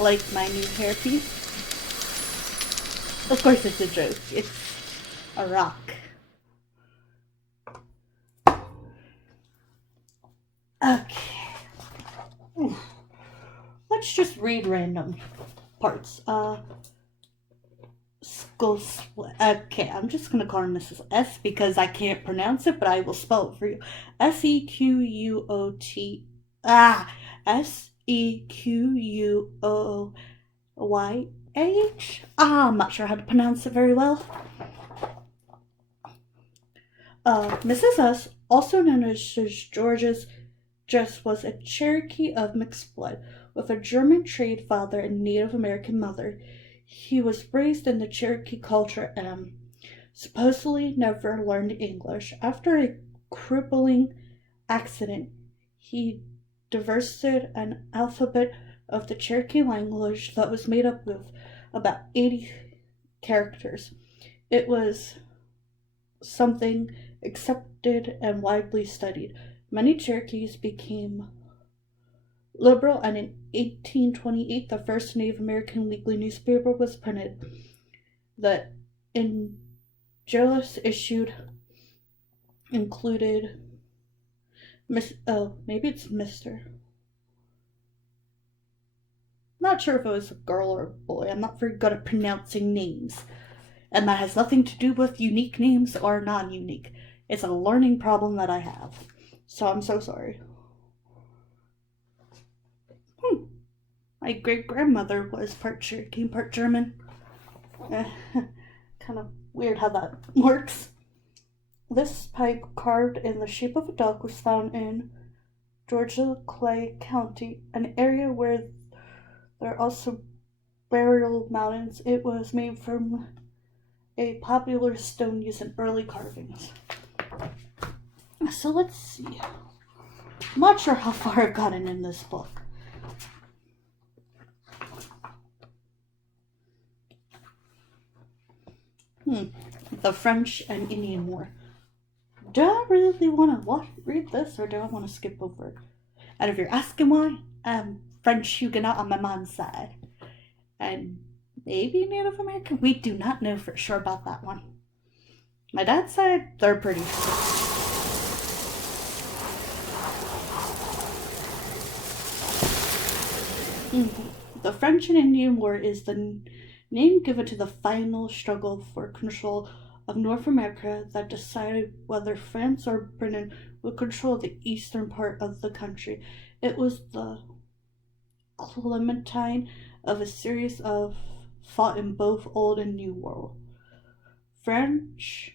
Like my new hairpiece. Of course it's a joke. It's a rock. Okay. Let's just read random parts. Okay, I'm just gonna call her Mrs. S because I can't pronounce it, but I will spell it for you. Sequot. Sequoyah. I'm not sure how to pronounce it very well. Mrs. S, also known as George's Jess, was a Cherokee of mixed blood with a German trade father and Native American mother. He was raised in the Cherokee culture and supposedly never learned English. After a crippling accident, he devised an alphabet of the Cherokee language that was made up of about 80 characters. It was something accepted and widely studied. Many Cherokees became liberal, and in 1828 the first Native American weekly newspaper was printed. The Angelus issued included maybe it's Mr. Not sure if it was a girl or a boy. I'm not very good at pronouncing names. And that has nothing to do with unique names or non-unique. It's a learning problem that I have. So I'm so sorry. My great-grandmother was part Cherokee, part German. Kind of weird how that works. This pipe, carved in the shape of a duck, was found in Georgia Clay County, an area where there are also burial mountains. It was made from a popular stone used in early carvings. So let's see. I'm not sure how far I've gotten in this book. The French and Indian War. Do I really want to read this, or do I want to skip over it? And if you're asking why, French Huguenot on my mom's side. And maybe Native American. We do not know for sure about that one. My dad's side, they're pretty sure. The French and Indian War is the name given to the final struggle for control of North America that decided whether France or Britain would control the eastern part of the country. It was the Clementine of a series of fought in both Old and New World. France,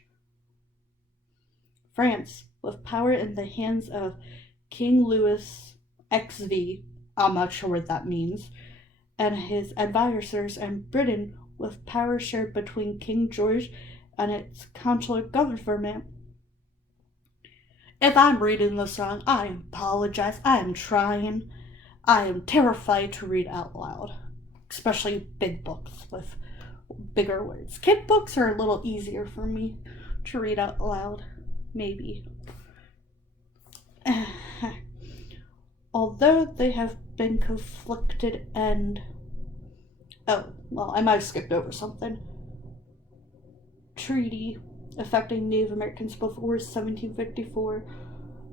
with power in the hands of King Louis XV, I'm not sure what that means, and his advisors, and Britain, with power shared between King George and its consular government. If I'm reading this wrong, I apologize. I am trying. I am terrified to read out loud, especially big books with bigger words. Kid books are a little easier for me to read out loud, maybe. Although they have been conflicted and... Oh, well, I might have skipped over something. Treaty affecting Native Americans before 1754.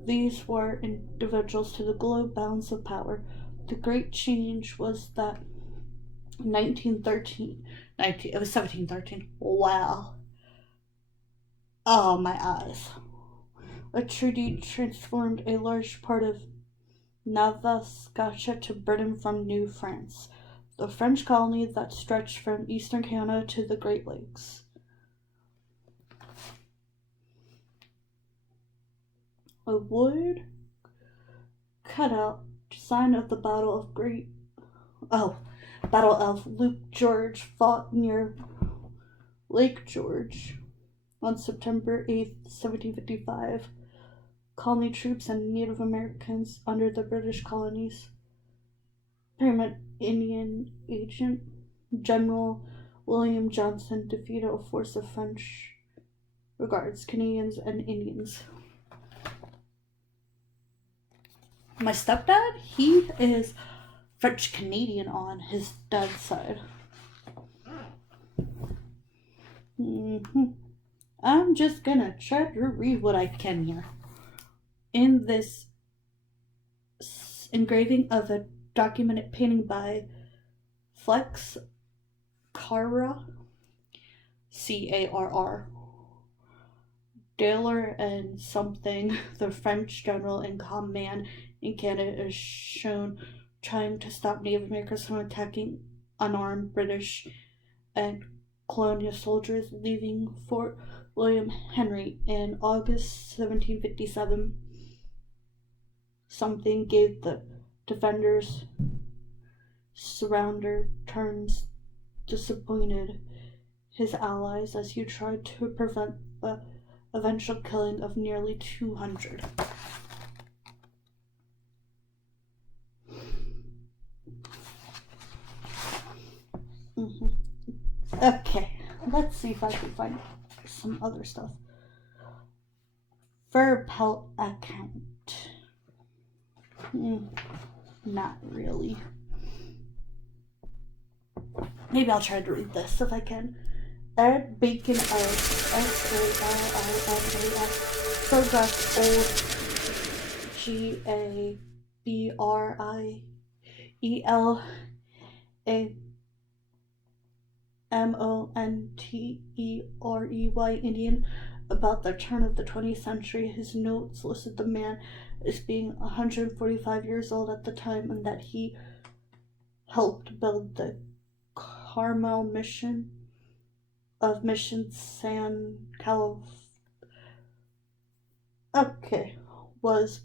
These were individuals to the globe bounds of power. The great change was that in 1913, it was 1713. Wow. Oh, my eyes. A treaty transformed a large part of Nova Scotia to Britain from New France, the French colony that stretched from eastern Canada to the Great Lakes. A wood cutout sign of the Battle of Lake George fought near Lake George on September 8th, 1755. Colony troops and Native Americans under the British colonies. Paramount Indian agent General William Johnson defeated a force of French Guards, Canadians, and Indians. My stepdad, he is French Canadian on his dad's side. I'm just gonna try to read what I can here. In this engraving of a documented painting by Flex Carra, Carr, Daler and something, the French general in command in Canada, is shown trying to stop Native Americans from attacking unarmed British and colonial soldiers leaving Fort William Henry in August 1757. Something gave the defenders surrender terms disappointed his allies as he tried to prevent the eventual killing of nearly 200. Okay, let's see if I can find some other stuff. Fur pelt account. Not really. Maybe I'll try to read this if I can. Ed Bacon S Photograph Old GABRIELMONTEREY Indian about the turn of the 20th century. His notes listed the man as being 145 years old at the time and that he helped build the Carmel Mission of Mission San was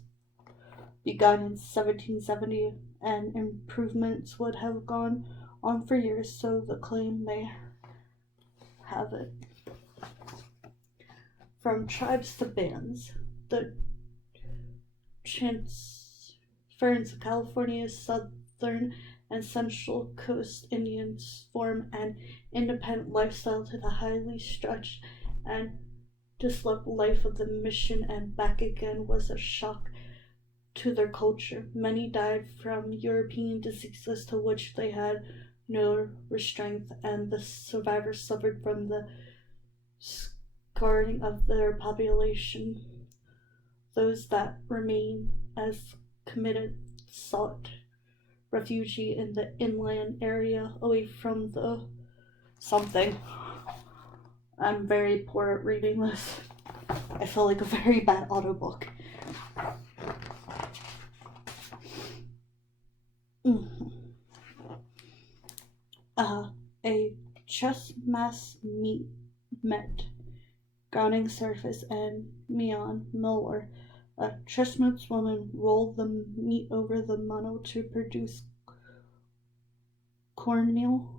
begun in 1770, and improvements would have gone on for years, so the claim may have it. From tribes to bands, the transference of California's southern and Central Coast Indians form an independent lifestyle to the highly stretched and disrupted life of the mission and back again was a shock to their culture. Many died from European diseases to which they had no restraint, and the survivors suffered from the scarring of their population. Those that remained as committed sought refuge in the inland area away from the something. I'm very poor at reading this. I feel like a very bad audiobook. A chess mass met grounding surface and Mion Miller. A chessman's woman rolled the meat over the mono to produce cornmeal.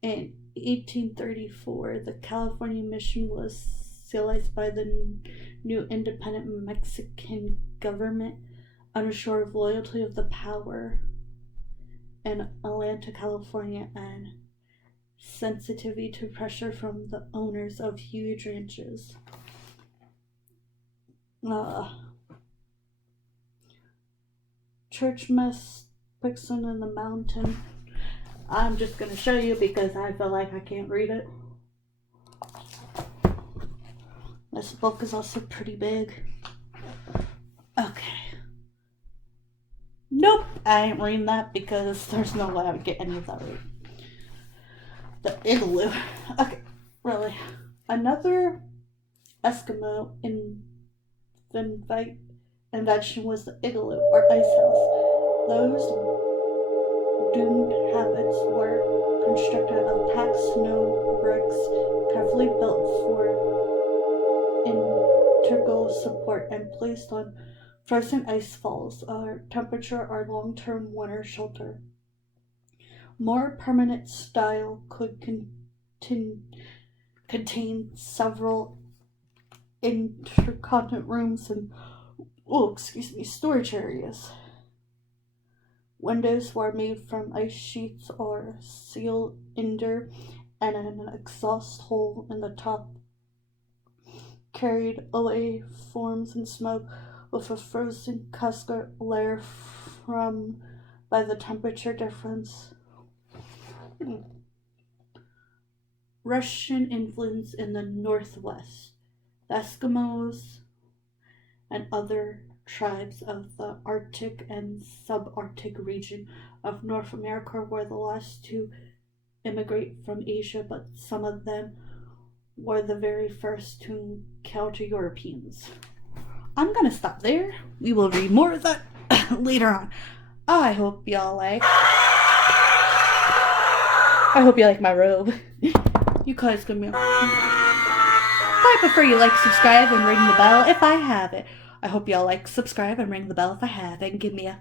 In 1834, the California mission was sealized by the new independent Mexican government, unsure of loyalty of the power in Atlanta, California, and sensitivity to pressure from the owners of huge ranches. Church mess Pixon in the mountain. I'm just going to show you because I feel like I can't read it. This book is also pretty big. Okay. Nope, I ain't reading that because there's no way I would get any of that right. The igloo. Okay, really. Another Eskimo invention was the igloo or ice house. Those doomed habits were constructed of packed snow bricks, carefully built for integral support and placed on frozen ice falls, temperature or long-term winter shelter. More permanent style could contain several intercontinent rooms and storage areas. Windows were made from ice sheets or sealed indoor, and an exhaust hole in the top carried away fumes and smoke with a frozen Cusker layer from by the temperature difference. Russian influence in the Northwest. The Eskimos and other tribes of the Arctic and subarctic region of North America were the last to immigrate from Asia, but some of them were the very first to encounter Europeans. I'm gonna stop there. We will read more of that later on. I hope y'all like my robe. You guys give me I prefer you like, subscribe, and ring the bell if I have it. I hope y'all like, subscribe, and ring the bell if I have it, and give me a